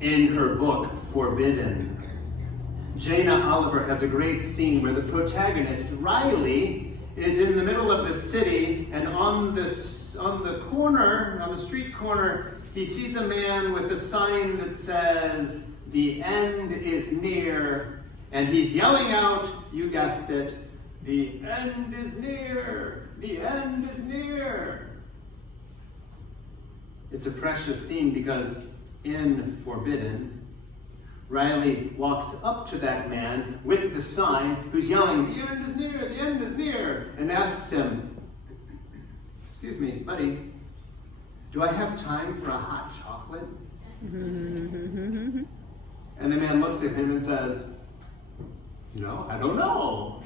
In her book, Forbidden, Jayme Oliver has a great scene where the protagonist, Riley, is in the middle of the city, and on the street corner, he sees a man with a sign that says, "The end is near," and he's yelling out, you guessed it, "The end is near! The end is near!" It's a precious scene because in Forbidden, Riley walks up to that man with the sign who's yelling, "The end is near, the end is near," and asks him, "Excuse me, buddy, do I have time for a hot chocolate?" And the man looks at him and says, "I don't know."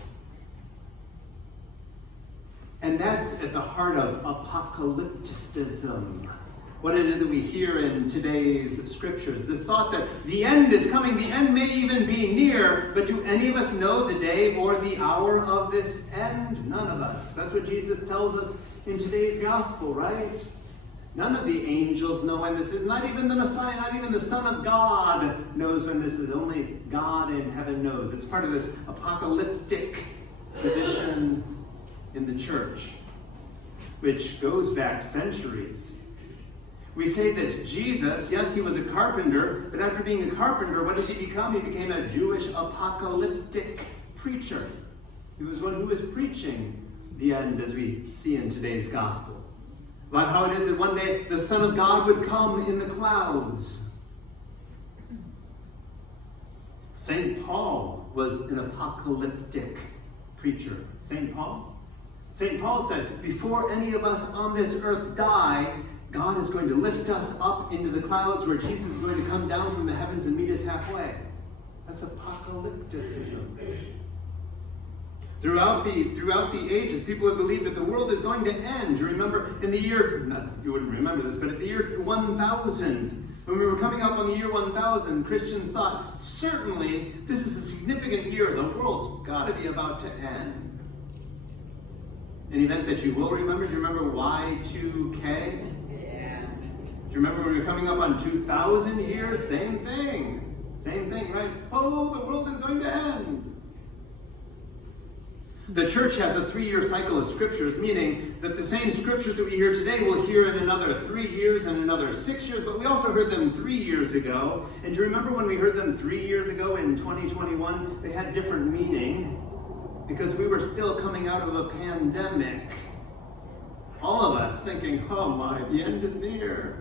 And that's at the heart of apocalypticism. What it is that we hear in today's scriptures. This thought that the end is coming, the end may even be near, but do any of us know the day or the hour of this end? None of us. That's what Jesus tells us in today's gospel, right? None of the angels know when this is. Not even the Messiah, not even the Son of God knows when this is. Only God in heaven knows. It's part of this apocalyptic tradition in the church, which goes back centuries. We say that Jesus, yes, he was a carpenter, but after being a carpenter, what did he become? He became a Jewish apocalyptic preacher. He was one who was preaching the end, as we see in today's gospel. About how it is that one day the Son of God would come in the clouds. St. Paul was an apocalyptic preacher. St. Paul said, before any of us on this earth die, God is going to lift us up into the clouds where Jesus is going to come down from the heavens and meet us halfway. That's apocalypticism. Throughout the ages, people have believed that the world is going to end. You remember in the year, you wouldn't remember this, but at the year 1000, when we were coming up on the year 1000, Christians thought, certainly this is a significant year. The world's got to be about to end. An event that you will remember. Do you remember Y2K? Do you remember when we were coming up on 2,000 years? Same thing, right? Oh, the world is going to end. The church has a 3-year cycle of scriptures, meaning that the same scriptures that we hear today we'll hear in another 3 years and another 6 years, but we also heard them 3 years ago. And do you remember when we heard them 3 years ago in 2021? They had different meaning because we were still coming out of a pandemic. All of us thinking, oh my, the end is near.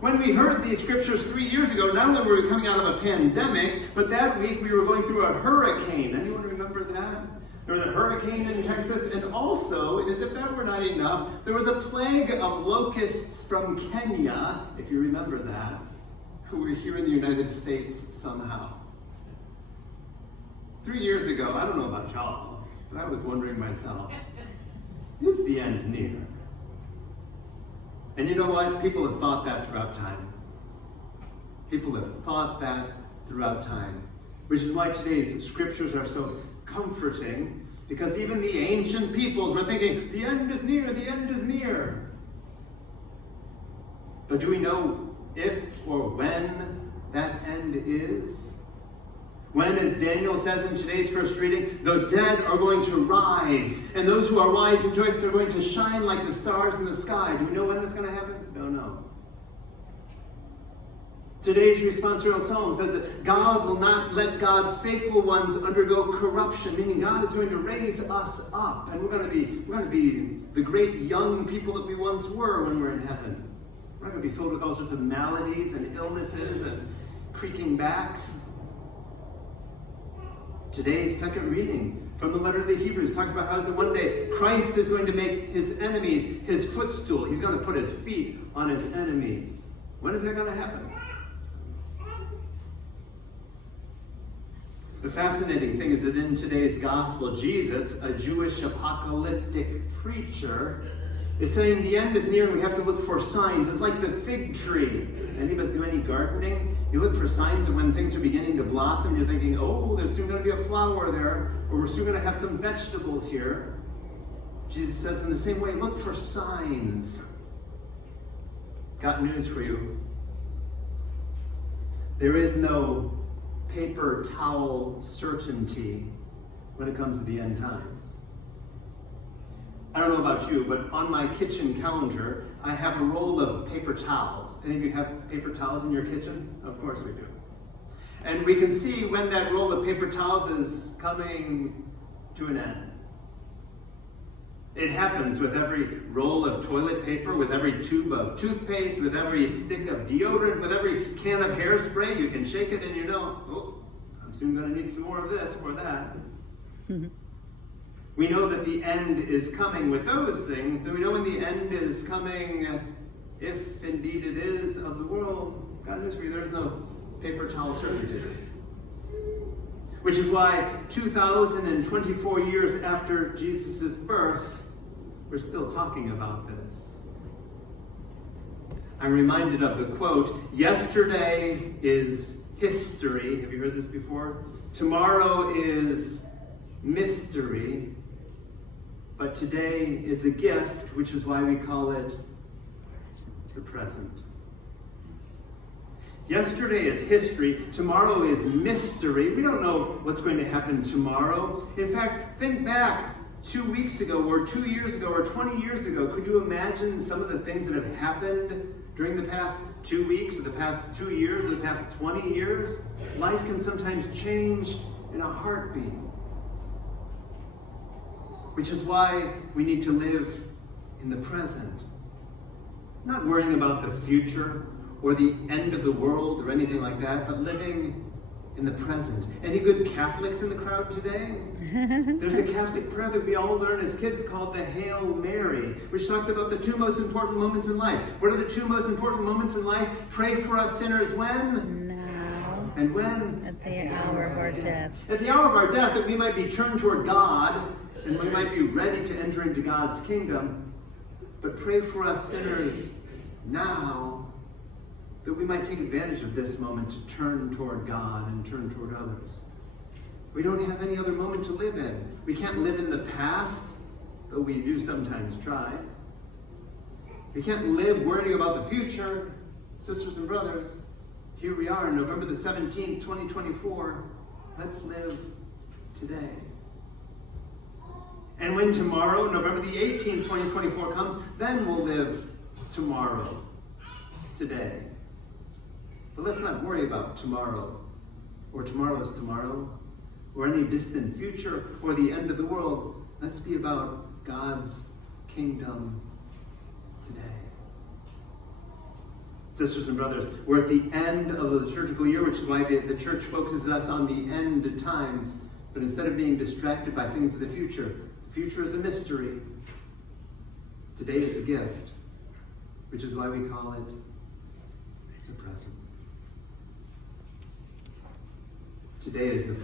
When we heard these scriptures 3 years ago, not only were we coming out of a pandemic, but that week we were going through a hurricane. Anyone remember that? There was a hurricane in Texas, and also, as if that were not enough, there was a plague of locusts from Kenya, if you remember that, who were here in the United States somehow. 3 years ago, I don't know about y'all, but I was wondering myself, is the end near? And you know what? People have thought that throughout time. People have thought that throughout time. Which is why today's scriptures are so comforting, because even the ancient peoples were thinking, the end is near, the end is near. But do we know if or when that end is? When, as Daniel says in today's first reading, the dead are going to rise, and those who are wise and joyous are going to shine like the stars in the sky. Do we know when that's going to happen? Don't know. Today's responsorial psalm says that God will not let God's faithful ones undergo corruption, meaning God is going to raise us up, and we're going to be the great young people that we once were when we're in heaven. We're not going to be filled with all sorts of maladies and illnesses and creaking backs. Today's second reading from the letter of the Hebrews talks about how one day Christ is going to make his enemies his footstool. He's going to put his feet on his enemies. When is that going to happen? The fascinating thing is that in today's gospel, Jesus, a Jewish apocalyptic preacher, is saying the end is near and we have to look for signs. It's like the fig tree. Anybody do any gardening? You look for signs of when things are beginning to blossom. You're thinking, oh, there's soon going to be a flower there, or we're soon going to have some vegetables here. Jesus says in the same way, look for signs. Got news for you. There is no paper towel certainty when it comes to the end times. I don't know about you, but on my kitchen counter, I have a roll of paper towels. Any of you have paper towels in your kitchen? Of course we do. And we can see when that roll of paper towels is coming to an end. It happens with every roll of toilet paper, with every tube of toothpaste, with every stick of deodorant, with every can of hairspray. You can shake it and you know, oh, I'm soon going to need some more of this or that. We know that the end is coming with those things. Do we know when the end is coming, if indeed it is, of the world? God knows for you, there's no paper towel certainty. Which is why 2,024 years after Jesus' birth, we're still talking about this. I'm reminded of the quote, "Yesterday is history." Have you heard this before? "Tomorrow is mystery, but today is a gift," which is why we call it the present. Yesterday is history, tomorrow is mystery. We don't know what's going to happen tomorrow. In fact, think back 2 weeks ago, or 2 years ago, or 20 years ago. Could you imagine some of the things that have happened during the past 2 weeks, or the past 2 years, or the past 20 years? Life can sometimes change in a heartbeat. Which is why we need to live in the present. Not worrying about the future, or the end of the world, or anything like that, but living in the present. Any good Catholics in the crowd today? There's a Catholic prayer that we all learn as kids called the Hail Mary, which talks about the 2 most important moments in life. What are the 2 most important moments in life? Pray for us sinners when? Now. And when? At the hour of our death. At the hour of our death, that we might be turned toward God, and we might be ready to enter into God's kingdom. But pray for us sinners now, that we might take advantage of this moment to turn toward God and turn toward others. We don't have any other moment to live in. We can't live in the past, though we do sometimes try. We can't live worrying about the future. Sisters and brothers, here we are, November the 17th, 2024. Let's live today. And when tomorrow, November the 18th, 2024 comes, then we'll live tomorrow, today. But let's not worry about tomorrow, or tomorrow's tomorrow, or any distant future, or the end of the world. Let's be about God's kingdom today. Sisters and brothers, we're at the end of the liturgical year, which is why the church focuses us on the end times. But instead of being distracted by things of the future is a mystery. Today is a gift, which is why we call it the present. Today is the